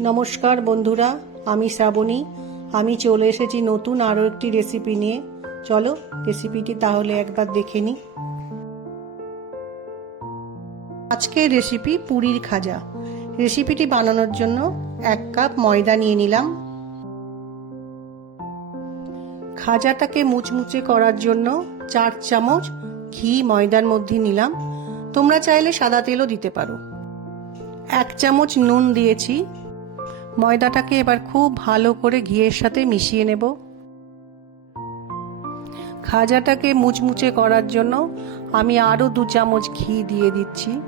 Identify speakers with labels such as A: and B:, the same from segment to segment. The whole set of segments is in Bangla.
A: নমস্কার বন্ধুরা, আমি শ্রাবণী। আমি চলে এসেছি নতুন আরও একটি রেসিপি নিয়ে। চলো রেসিপিটি তাহলে একবার দেখে নিই। আজকের রেসিপি পুরীর খাজা। রেসিপিটি বানানোর জন্য এক কাপ ময়দা নিয়ে নিলাম। খাজাটাকে মুচমুচে করার জন্য চার চামচ ঘি ময়দার মধ্যে নিলাম। তোমরা চাইলে সাদা তেলও দিতে পারো। এক চামচ নুন দিয়েছি। ময়দাটাকে এবার খুব ভালো করে ঘিয়ের সাথে মিশিয়ে নেব। খাজাটাকে মুচমুচে করার জন্য আমি আরও দু চামচ ঘি দিয়ে দিচ্ছি।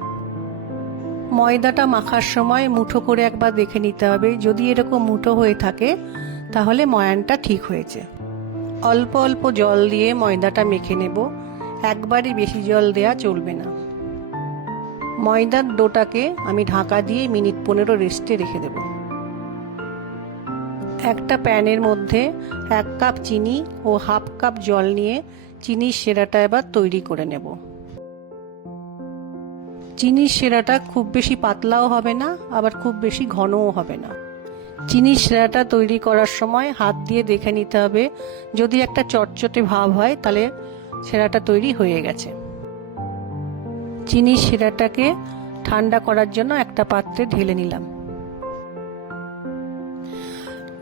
A: ময়দাটা মাখার সময় মুঠো করে একবার দেখে নিতে হবে। যদি এরকম মুঠো হয়ে থাকে, তাহলে ময়ানটা ঠিক হয়েছে। অল্প অল্প জল দিয়ে ময়দাটা মেখে নেব। একবারই বেশি জল দেয়া চলবে না। ময়দার ডোটাকে আমি ঢাকা দিয়ে মিনিট পনেরো রেস্টে রেখে দেব। একটা প্যানের মধ্যে এক কাপ চিনি ও হাফ কাপ জল নিয়ে চিনির সেরাটা এবার তৈরি করে নেব। চিনির সেরাটা খুব বেশি পাতলাও হবে না, আবার খুব বেশি ঘনও হবে না। চিনির সেরাটা তৈরি করার সময় হাত দিয়ে দেখে নিতে হবে, যদি একটা চটচটে ভাব হয় তাহলে সেরাটা তৈরি হয়ে গেছে। চিনির শিরাটাকে ঠান্ডা করার জন্য একটা পাত্রে ঢেলে নিলাম।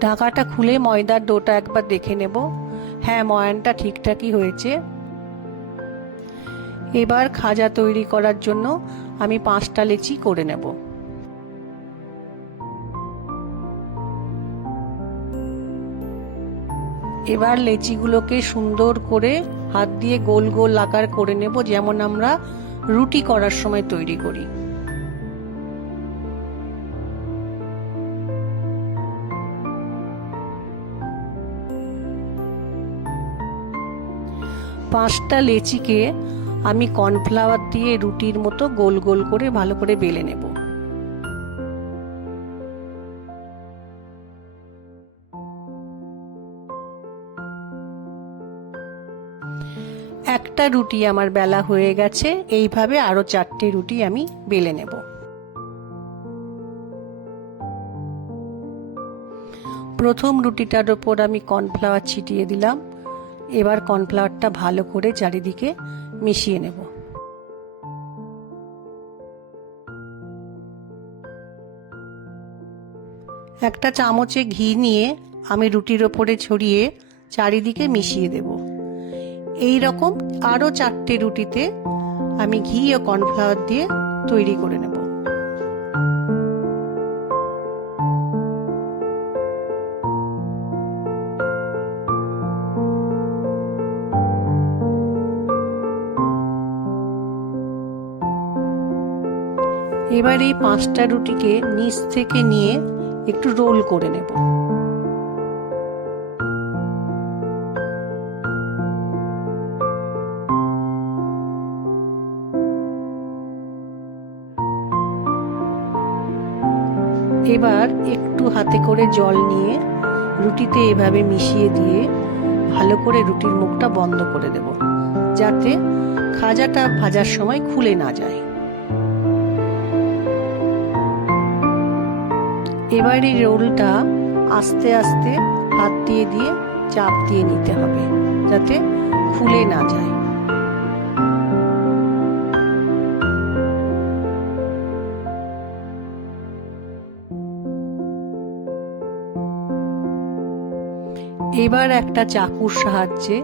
A: ঢাকাটা খুলে ময়দার ডোটা একবার দেখে নেব। হ্যাঁ ময়ানটা ঠিকঠাকই হয়েছে। এবার খাজা তৈরি করার জন্য আমি পাঁচটা লেচি করে নেব। এবার লেচিগুলোকে সুন্দর করে হাত দিয়ে গোল গোল আকার করে নেব, যেমন আমরা রুটি করার সময় তৈরি করি। পাঁচটা লেচিকে আমি কর্নফ্লাওয়ার দিয়ে রুটির মতো গোল গোল করে ভালো করে বেলে নেব। একটা রুটি আমার বেলা হয়ে গেছে, এইভাবে আরও চারটে রুটি আমি বেলে নেব। প্রথম রুটিটার ওপর আমি কর্নফ্লাওয়ার ছিটিয়ে দিলাম। এবার কর্নফ্লাওয়ারটা ভালো করে চারিদিকে মিশিয়ে নেব। একটা চামচে ঘি নিয়ে আমি রুটির ওপরে ছড়িয়ে চারিদিকে মিশিয়ে দেবো। এই রকম আরও চারটে রুটিতে আমি ঘি ও কর্নফ্লাওয়ার দিয়ে তৈরি করে নেব। এবার এই পাঁচটা রুটিকে নিচ থেকে নিয়ে একটু রোল করে নেব। এবার একটু হাতে করে জল নিয়ে রুটিতে এভাবে মিশিয়ে দিয়ে ভালো করে রুটির মুখটা বন্ধ করে দেব, যাতে খাজাটা ভাজার সময় খুলে না যায়। এবার এই রোলটা আস্তে আস্তে হাত দিয়ে দিয়ে চাপ দিয়ে নিতে হবে, যাতে খুলে না যায়। এবার একটা চাকুর সাহায্যে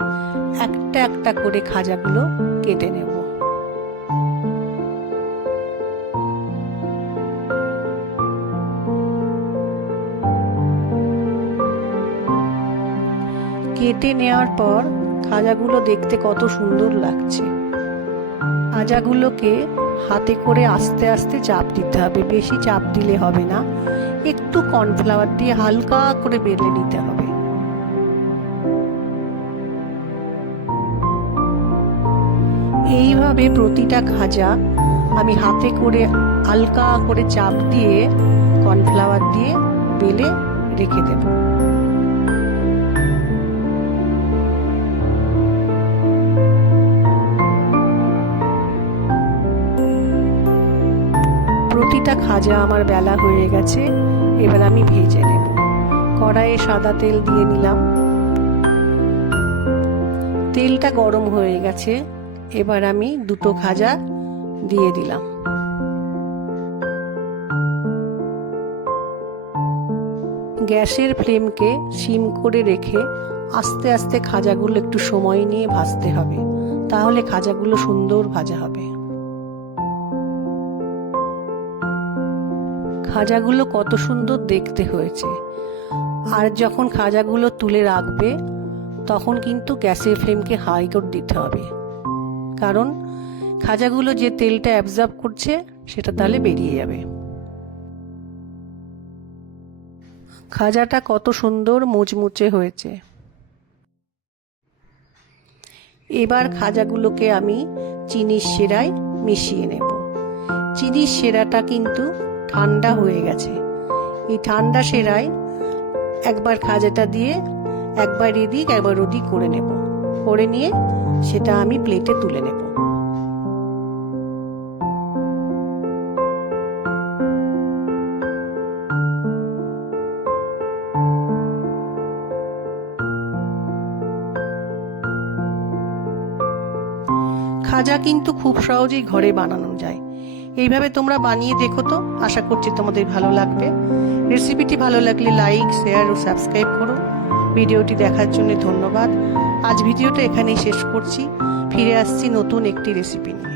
A: একটা একটা করে খাজাগুলো কেটে নেব। কেটে নেওয়ার পর খাজাগুলো দেখতে কত সুন্দর লাগছে। খাজাগুলোকে হাতে করে আস্তে আস্তে চাপ দিতে হবে, বেশি চাপ দিলে হবে না। একটু কর্নফ্লাওয়ার দিয়ে হালকা করে বেলে নিতে হবে। এইভাবে প্রতিটা খাজা আমি হাতে করে হালকা করে চাপ দিয়ে কর্নফ্লাওয়ার দিয়ে বেলে রেখে দেব। খাজা আমার বেলা হয়ে গেছে, এবার আমি ভেজে নেব। কড়াইয়ে সাদা তেল দিয়ে নিলাম। তেলটা গরম হয়ে গেছে, এবার আমি দুটো খাজা দিয়ে দিলাম। গ্যাসের ফ্লেমকে সিম করে রেখে আস্তে আস্তে খাজাগুলো একটু সময় নিয়ে ভাজতে হবে, তাহলে খাজাগুলো সুন্দর ভাজা হবে। খাজাগুলো কত সুন্দর দেখতে হয়েছে। আর যখন খাজাগুলো তুলে রাখবে, তখন কিন্তু গ্যাসের ফ্লেমকে হাই করে দিতে হবে। কারণ খাজাগুলো যে তেলটা অ্যাবজর্ব করছে, সেটা তাহলে বেরিয়ে যাবে। খাজাটা কত সুন্দর মুচমুচে হয়েছে। এবার খাজাগুলোকে আমি চিনির সেরায় মিশিয়ে নেব। চিনির সেরাটা কিন্তু ঠান্ডা হয়ে গেছে। এই ঠান্ডা সেরায় একবার খাজাটা দিয়ে একবার এদিক, একবার ওদিক করে নেব। করে নিয়ে সেটা আমি প্লেটে তুলে নেব। খাজা কিন্তু খুব সহজেই ঘরে বানানো যায়। এইভাবে তোমরা বানিয়ে দেখো তো। আশা করছি তোমাদের ভালো লাগবে। রেসিপিটি ভালো লাগলে লাইক, শেয়ার ও সাবস্ক্রাইব করো। ভিডিওটি দেখার জন্য ধন্যবাদ। আজ ভিডিওটা এখানেই শেষ করছি। ফিরে আসছি নতুন একটি রেসিপি নিয়ে।